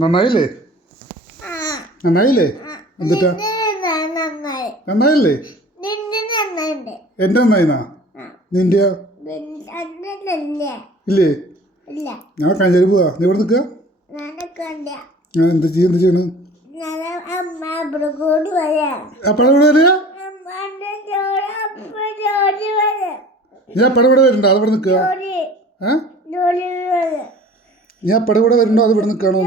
നന്നായില്ലേ? നന്നായില്ലേ? എന്നിട്ടാ നന്നായില്ലേ? എൻ്റെ നന്നായിന്നാ? നിന്റെയോ? ഇല്ലേ? ഞാൻ കഞ്ചേരി പോവാ. നീ ഇവിടെ നിൽക്കുക? ഞാൻ എന്ത് ചെയ്യണ്? അപ്പഴ ഇവിടെ വരിക? ഞാൻ അപ്പഴ ഇവിടെ വരുന്നുണ്ടോ? അത് ഇവിടെ നിൽക്കുക? ഞാൻ അപ്പഴ ഇവിടെ വരുന്നുണ്ടോ? അത് ഇവിടെ നിൽക്കണോ?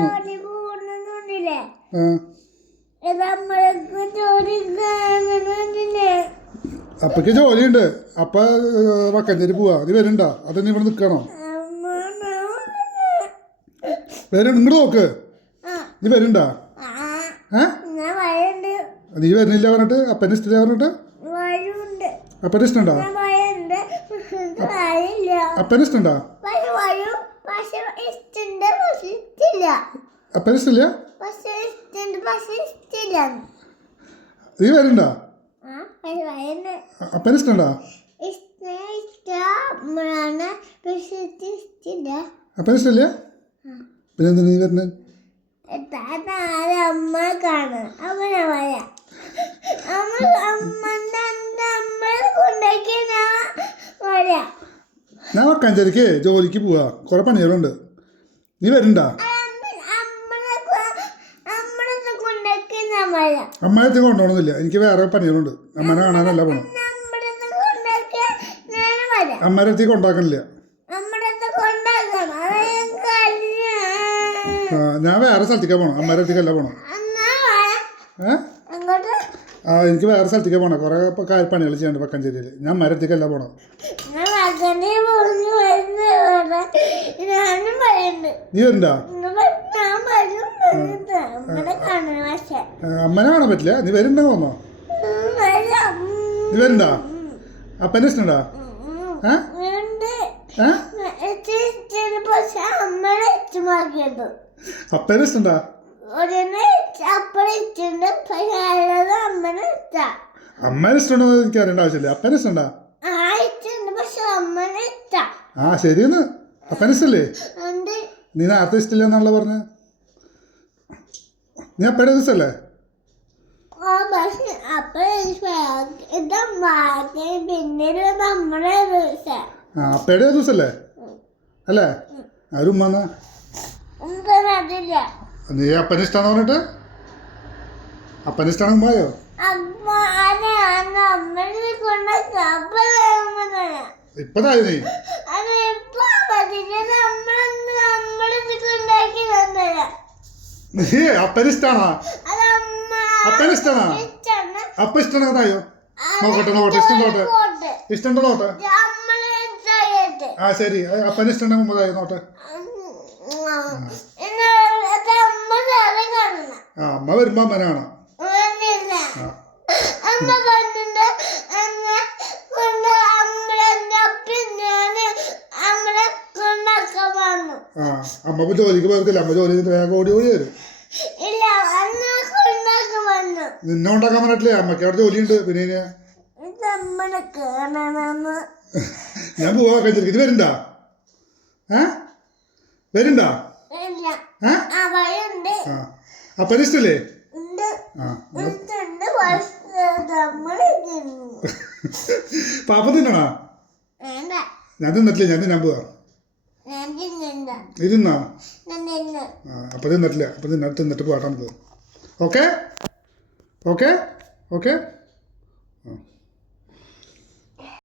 അപ്പക്ക് ജോലിയുണ്ട്. അപ്പ വക്കഞ്ചേരി പോവാ. നീ വരുന്നുണ്ടോ? അത് നീ ഇവിടെ നിൽക്കണോ? ഇങ്ങോട്ട് നോക്ക്. നീ വരുന്നുണ്ടോ? നീ വരുന്നില്ല പറഞ്ഞിട്ട് അപ്പൻ്റെ ഇഷ്ടമില്ല പറഞ്ഞിട്ട്? അപ്പൻ്റെ ഇഷ്ടമുണ്ടോ? അപ്പൻ്റെ ഇഷ്ടമുണ്ടോ? അപ്പൻ്റെ ഇഷ്ടമില്ല? നീ വരുന്നുണ്ടോ? അപ്പൻ്റെ ഇഷ്ടമുണ്ടോ? അപ്പൻ്റെ ഇഷ്ടമില്ല? പിന്നെ എന്താ നീ വരുന്നത്? ഞാൻ വക്കാഞ്ചേരിക്ക് ജോലിക്ക് പോവാ. കുറെ പണികളുണ്ട്. നീ വരുന്നുണ്ടോ? അമ്മയത്തെ കൊണ്ടുപോകണമെന്നില്ല. എനിക്ക് വേറെ പണികളുണ്ട്. അമ്മനെ കാണാനല്ല പോണം. അമ്മയുടെ അടുത്തേക്ക് കൊണ്ടാക്കണില്ല. ഞാൻ വേറെ സ്ഥലത്തേക്കാ പോണം. അമ്മയുടെ അടുത്തേക്കല്ല പോണം. എനിക്ക് വേറെ സ്ഥലത്തേക്ക് പോണം. കുറെ പണികൾ ചെയ്യാണ്ട് വക്കാഞ്ചേരിയിൽ. ഞാൻ അമ്മയുടെ അടുത്തേക്കല്ല പോണം. നീ വരണ്ട? അമ്മനെ കാണാൻ പറ്റില്ല. നീ വരുന്നുണ്ടോ? പോന്നോ? നീ വരുന്നുണ്ടോ? അപ്പൻ്റെ ഇഷ്ടമുണ്ടോ? അപ്പൻ്റെ ഇഷ്ടമുണ്ടോ? അമ്മേനെ ഇഷ്ടമുണ്ടോ എനിക്ക് അറിയേണ്ട ആവശ്യമില്ല. അപ്പൻ്റെ ഇഷ്ടമുണ്ടോ? ആ ശരിയെന്ന്. അപ്പൻ്റെ ഇഷ്ടല്ലേ? നീ നേരത്തെ ഇഷ്ടമില്ല എന്നാണല്ലോ പറഞ്ഞത്. നീ അപ്പയുടെ ദിവസമല്ലേ? അപ്പയുടെ ദിവസമല്ലേ അല്ലേ? ആരും ഉമ്മന്നാ? നീ അപ്പന് ഇഷ്ടമാണെന്ന് പറഞ്ഞിട്ട്? അപ്പന് ഇഷ്ടമാണ് ഉമ്മായോ? ഇപ്പതായി നീ അപ്പന് ഇഷ്ടാണോ? അപ്പന് ഇഷ്ടമാണോ? അപ്പ ഇഷ്ടമാണോ? അതായോ നോക്കട്ടെ നോക്കട്ടെ. ഇഷ്ടം നോട്ടെ. ആ ശരി. അപ്പന് ഇഷ്ടമുണ്ടെങ്കിൽ മുമ്പതായി നോട്ടെ. ആ അമ്മ വരുമ്പോ അമ്മനെ കാണാം. ആ അമ്മ ജോലിക്ക് പോയതില്ല. അമ്മ ജോലി വേഗം ഓടി വരും. നിന്നെ ഉണ്ടാക്കാൻ പറ്റില്ലേ? അമ്മക്ക് അവിടെ ജോലിയുണ്ട്. പിന്നെ ഞാൻ പോവാ കഴിഞ്ഞിരിക്കും. ഇത് വരുന്നുണ്ടോ? വരുന്നുണ്ടോ? അപ്പന് ഇഷ്ടല്ലേ? പാപ്പ തിന്നണോ? ഞാൻ തിന്നിട്ടില്ല. ഞാൻ തിന്നാൻ പോവാ. ഇരുന്നാ? അപ്പൊ തിന്നിട്ടില്ല. അപ്പൊ തിന്നിട്ട് പോകാം നമുക്ക്. Okay okay okay.